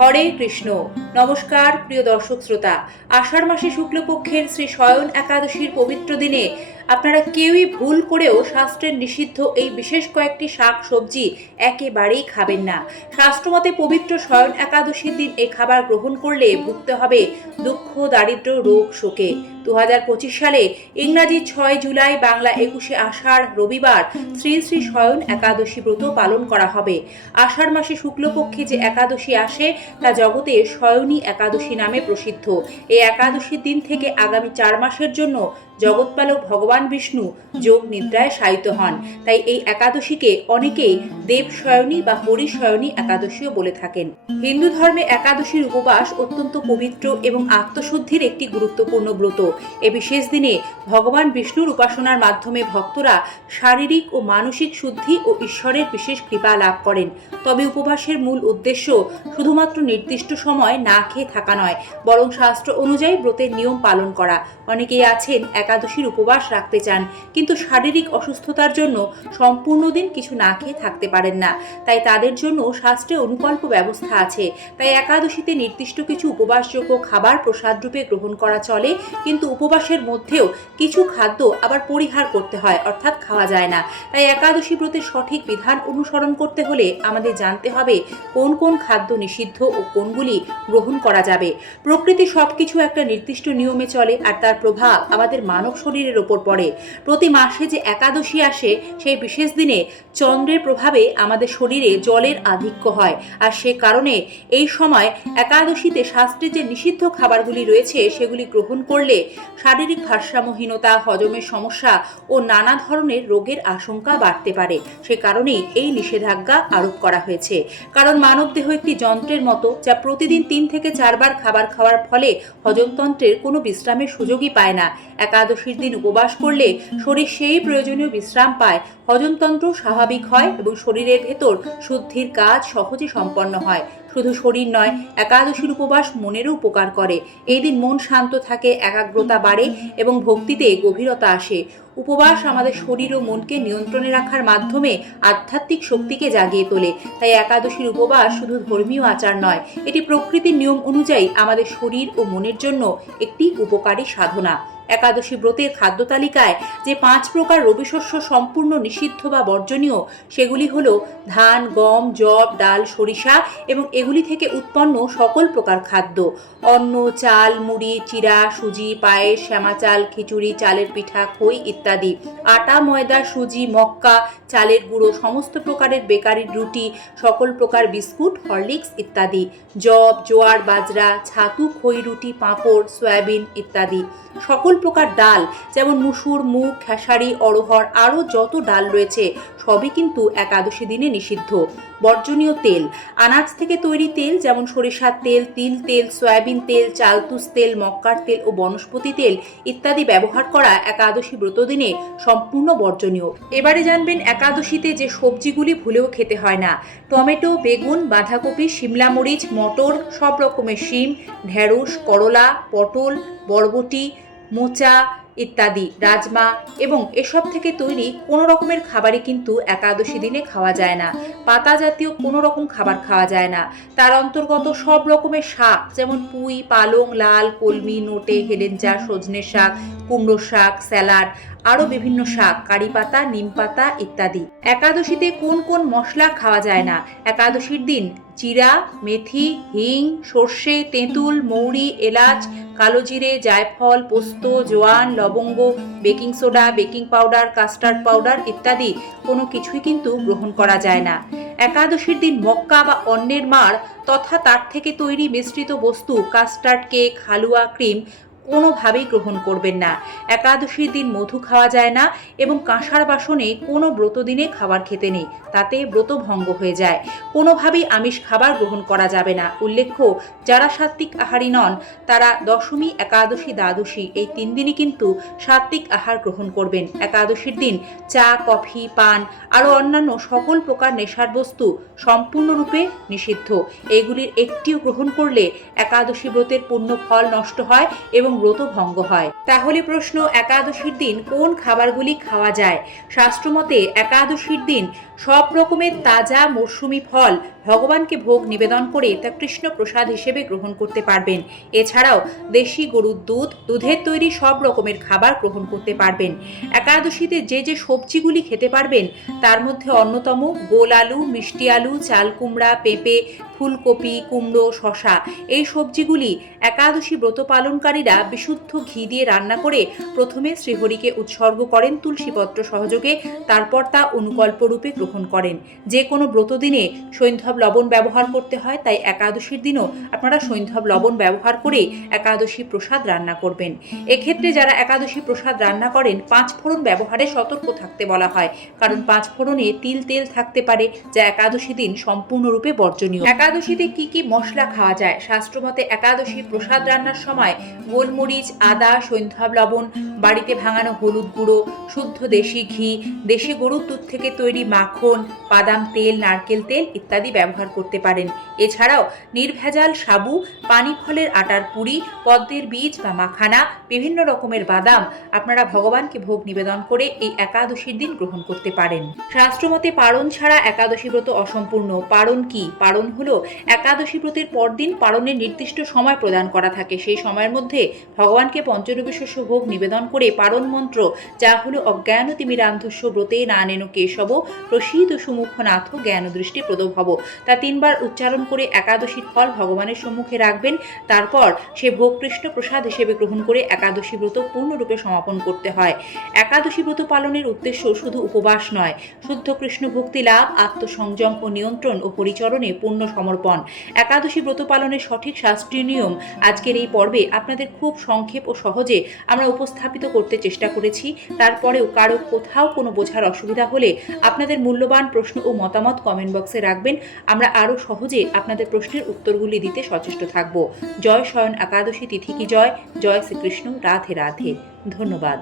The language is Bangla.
হরে কৃষ্ণ। নমস্কার প্রিয় দর্শক শ্রোতা। আষাঢ় মাসে শুক্লপক্ষের শ্রী শয়ন একাদশীর পবিত্র দিনে আপনারা কেউই ভুল করেও শাস্ত্রের নিষিদ্ধ এই বিশেষ কয়েকটি শাক সবজি একেবারেই খাবেন না। শাস্ত্রমতে পবিত্র শয়ন একাদশীর দিন এই খাবার গ্রহণ করলে ভুগতে হবে দুঃখ, দারিদ্র, রোগ, শোকে। দুই হাজার পঁচিশ সালে ইংরাজি ছয় জুলাই বাংলা একুশে আষাঢ় রবিবার শ্রী শ্রী শয়ন একাদশী ব্রত পালন করা হবে। আষাঢ় মাসে শুক্লপক্ষে যে একাদশী আসে, তা জগতে শয়নী একাদশী নামে প্রসিদ্ধ। এই একাদশীর দিন থেকে আগামী চার মাসের জন্য জগৎপালক ভগবান বিষ্ণু যোগ নিদ্রায় শায়িত হন। তাই এই একাদশীকে অনেকেই দেবশয়নী বা হরিশয়নী একাদশীও বলে থাকেন। হিন্দু ধর্মে একাদশীর উপবাস অত্যন্ত পবিত্র এবং আত্মশুদ্ধির একটি গুরুত্বপূর্ণ ব্রত। এ বিশেষ দিনে ভগবান বিষ্ণুর উপাসনার মাধ্যমে ভক্তরা শারীরিক ও মানসিক শুদ্ধি ও ঈশ্বরের বিশেষ কৃপা লাভ করেন। তবে উপবাসের মূল উদ্দেশ্য শুধুমাত্র নির্দিষ্ট সময় না খেয়ে থাকা নয়, বরং শাস্ত্র অনুযায়ী ব্রতের নিয়ম পালন করা। অনেকেই আছেন একাদশীর উপবাস রাখতে চান। কিন্তু শারীরিক অসুস্থতার জন্য সম্পূর্ণ দিন কিছু না খেয়ে থাকতে পারেন না। তাই তাদের জন্য শাস্ত্রে অনুকল্প ব্যবস্থা আছে। তাই একাদশীতে নির্দিষ্ট কিছু উপবাসযোগ্য খাবার প্রসাদ রূপে গ্রহণ করা চলে। কিন্তু উপবাসের মধ্যেও কিছু খাদ্য আবার পরিহার করতে হয়, অর্থাৎ খাওয়া যায় না। তাই একাদশী ব্রতের সঠিক বিধান অনুসরণ করতে হলে আমাদের জানতে হবে কোন কোন খাদ্য নিষিদ্ধ ও কোনগুলি গ্রহণ করা যাবে। প্রকৃতি সবকিছু একটা নির্দিষ্ট নিয়মে চলে আর তার প্রভাব আমাদের মানব শরীরের ওপর পড়ে। প্রতি মাসে যে একাদশী আসে, সেই বিশেষ দিনে চন্দ্রের প্রভাবে আমাদের শরীরে জলের আধিক্য হয়। আর সে কারণে এই সময় একাদশীতে শাস্ত্রে যে নিষিদ্ধ খাবারগুলি রয়েছে, সেগুলি গ্রহণ করলে শারীরিক ভারসাম্যহীনতা, হজমের সমস্যা ও নানা ধরনের রোগের আশঙ্কা বাড়তে পারে। সে কারণেই এই নিষেধাজ্ঞা আরোপ করা হয়েছে। কারণ মানবদেহ একটি যন্ত্রের মতো, যা প্রতিদিন তিন থেকে চারবার খাবার খাওয়ার ফলে হজমতন্ত্রের কোনো বিশ্রামের সুযোগই পায় না। একাদশীর দিন উপবাস করলে শরীর সেই প্রয়োজনীয় বিশ্রাম পায়। হজমতন্ত্র স্বাভাবিক হয় এবং শরীরের ভেতর শুদ্ধির কাজ সহজে সম্পন্ন হয়। শুধু শরীর নয়, একাদশীর উপবাস মনেরও উপকার করে। এই দিন মন শান্ত থাকে, একাগ্রতা বাড়ে এবং ভক্তিতে গভীরতা আসে। উপবাস আমাদের শরীর ও মনকে নিয়ন্ত্রণে রাখার মাধ্যমে আধ্যাত্মিক শক্তিকে জাগিয়ে তোলে। তাই একাদশীর উপবাস শুধু ধর্মীয় আচার নয়, এটি প্রকৃতির নিয়ম অনুযায়ী আমাদের শরীর ও মনের জন্য একটি উপকারী সাধনা। একাদশী ব্রতের খাদ্য তালিকায় যে পাঁচ প্রকার রবিশস্য সম্পূর্ণ নিষিদ্ধ বা বর্জনীয়, সেগুলি হলো ধান, গম জব ডাল, সরিষা এবং এগুলি থেকে উৎপন্ন সকল প্রকার খাদ্য। অন্ন, চাল, মুড়ি, চিরা, সুজি, পায়েস, শ্যামা চাল, খিচুড়ি, চালের পিঠা, খই ইত্যাদি। আটা, ময়দা, সুজি, মক্কা, চালের গুঁড়ো, সমস্ত প্রকারের বেকারির রুটি, সকল প্রকার বিস্কুট, হরলিক্স ইত্যাদি। জব জোয়ার, বাজরা, ছাতু, খই রুটি, পাঁপড়, সয়াবিন ইত্যাদি। সকল প্রকার ডাল, যেমন মুসুর, মুগ, খেসারি, অড়হর, আরও যত ডাল রয়েছে, সবই কিন্তু একাদশী দিনে নিষিদ্ধ। বর্জনীয় তেল, আনাজ থেকে তৈরি তেল, যেমন সরিষার তেল, তিল তেল, সয়াবিন তেল, চালতুস তেল, মক্কার তেল ও বনস্পতি তেল ইত্যাদি ব্যবহার করা একাদশী ব্রত দিনে সম্পূর্ণ বর্জনীয়। এবারে জানবেন একাদশীতে যে সবজিগুলি ভুলেও খেতে হয় না। টমেটো, বেগুন, বাঁধাকপি, শিমলা মরিচ, মটর, সব রকমের শিম, ঢেঁড়স, করলা, পটল, বরবটি মোচা ইত্যাদি, রাজমা এবং এসব থেকে তৈরি কোনো রকমের খাবারই কিন্তু একাদশী দিনে খাওয়া যায় না। পাতা জাতীয় কোনো রকম খাবার খাওয়া যায় না। তার অন্তর্গত সব রকমের শাক, যেমন পুঁই, পালং, লাল, কলমি, নোটে হেলেঞ্চা সজনে শাক, কুমড়ো শাক, স্যালাড আরও বিভিন্ন শাক, কারি পাতা, নিম পাতা ইত্যাদি। একাদশীতে কোন কোন মশলা খাওয়া যায় না? একাদশীর দিন জিরা, মেথি, হিং, সর্ষে, তেঁতুল, মৌরি, এলাচ, কালো জিরে, জায়ফল, পোস্ত, জোয়ান, লবঙ্গ, baking soda, baking powder, custard powder ইত্যাদি কোনো কিছুই কিন্তু গ্রহণ করা যায় না। একাদশীর দিন মক্কা বা অন্যের মার তথা তার থেকে তৈরি মিশ্রিত বস্তু, কাস্টার্ড কেক, হালুয়া, ক্রিম কোনোভাবেই গ্রহণ করবেন না। একাদশীর দিন মধু খাওয়া যায় না এবং কাঁসার বাসনে কোনো ব্রত দিনে খাবার খেতে নেই, তাতে ব্রত ভঙ্গ হয়ে যায়। কোনোভাবেই আমিষ খাবার গ্রহণ করা যাবে না। উল্লেখ্য, যারা সাত্ত্বিক আহারী নন, তারা দশমী, একাদশী, দ্বাদশী এই তিন দিনই কিন্তু সাত্ত্বিক আহার গ্রহণ করবেন। একাদশীর দিন চা, কফি, পান, আরও অন্যান্য সকল প্রকার নেশার বস্তু সম্পূর্ণরূপে নিষিদ্ধ। এগুলির একটিও গ্রহণ করলে একাদশী ব্রতের পূর্ণ ফল নষ্ট হয় এবং ব্রত ভঙ্গ হয়। তাহলে প্রশ্ন, একাদশীর দিন কোন খাবারগুলি খাওয়া যায়? শাস্ত্রমতে একাদশীর দিন সব রকমের তাজা মরশুমি ফল ভগবানকে ভোগ নিবেদন করে তা কৃষ্ণ প্রসাদ হিসেবে গ্রহণ করতে পারবেন। এছাড়াও দেশি গরুর দুধ, দুধের তৈরি সব রকমের খাবার গ্রহণ করতে পারবেন। একাদশীতে যে যে সবজিগুলি খেতে পারবেন, তার মধ্যে অন্যতম গোল আলু, মিষ্টি আলু, চাল কুমড়া, পেঁপে ফুলকপি, কুমড়ো শশা এই সবজিগুলি একাদশী ব্রত পালনকারীরা বিশুদ্ধ ঘি দিয়ে রান্না করে প্রথমে শ্রীহরিকে উৎসর্গ করেন তুলসীপত্র সহযোগে, তারপর তা অনুকল্প রূপে গ্রহণ করেন। যে কোনো ব্রত দিনে সৈন্ধব লবণ ব্যবহার করতে হয়, তাই একাদশীর দিনও আপনারা সৈন্ধব লবণ ব্যবহার করে একাদশী প্রসাদ রান্না করবেন। এক্ষেত্রে যারা একাদশী প্রসাদ রান্না করেন, পাঁচ ফোড়ন ব্যবহারে সতর্ক থাকতে বলা হয়, কারণ পাঁচ ফোড়নে তিল তেল থাকতে পারে, যা একাদশী দিন সম্পূর্ণরূপে বর্জনীয়। একাদশীতে কি কি মশলা খাওয়া যায়? শাস্ত্রমতে একাদশী প্রসাদ রান্নার সময় গোলমরিচ, আদা সৈন্ধব লবণ, বাড়িতে ভাঙানো হলুদ গুঁড়ো, শুদ্ধ দেশি ঘি, দেশি গরুর দুধ থেকে তৈরি মাখন, বাদাম তেল, নারকেল তেল ইত্যাদি ব্যবহার করতে পারেন। এছাড়াও নির্ভেজাল সাবু, পানি ফলের আটার পুরি, পদ্মের বীজ বা মাখানা, বিভিন্ন রকমের বাদাম আপনারা ভগবানকে ভোগ নিবেদন করে এই একাদশীর দিন গ্রহণ করতে পারেন। শাস্ত্রমতে পারণ ছাড়া একাদশী ব্রত অসম্পূর্ণ। পারণ কি? পারণ হলো একাদশী ব্রতের পরদিন পারণের নির্দিষ্ট সময় প্রদান করা থাকে। সেই সময়ের মধ্যে ভগবানকে পঞ্চরূপী শস্য ভোগ নিবেদন করে পারণ মন্ত্র, যা হলো অজ্ঞান তিমিরান্ধস্য ব্রতে না নেন কেশব, প্রসীদ সুমুখ নাথ জ্ঞান দৃষ্টি প্রদভব। তা তিনবার উচ্চারণ করে একাদশীর ফল ভগবানের সম্মুখে রাখবেন। তারপর সে ভোগ কৃষ্ণ প্রসাদ হিসেবে গ্রহণ করে একাদশী ব্রত পূর্ণরূপে সমাপন করতে হয়। একাদশী ব্রত পালনের উদ্দেশ্য শুধু উপবাস নয়। শুদ্ধ কৃষ্ণ ভক্তি লাভ, আত্মসংযম ও নিয়ন্ত্রণ ও পরিচরণে পূর্ণ সমর্পণ। একাদশী ব্রত পালনের সঠিক শাস্ত্রীয় নিয়ম আজকের এই পর্বে আপনাদের খুব সংক্ষেপ ও সহজে আমরা উপস্থাপিত করতে চেষ্টা করেছি। তারপরেও কারও কোথাও কোনো বোঝার অসুবিধা হলে আপনাদের মূল্যবান প্রশ্ন ও মতামত কমেন্ট বক্সে রাখবেন। আমরা আরও সহজে আপনাদের প্রশ্নের উত্তরগুলি দিতে সচেষ্ট থাকব। জয় শয়ন একাদশী তিথি কি জয়? জয় শ্রীকৃষ্ণ। রাধে রাধে। ধন্যবাদ।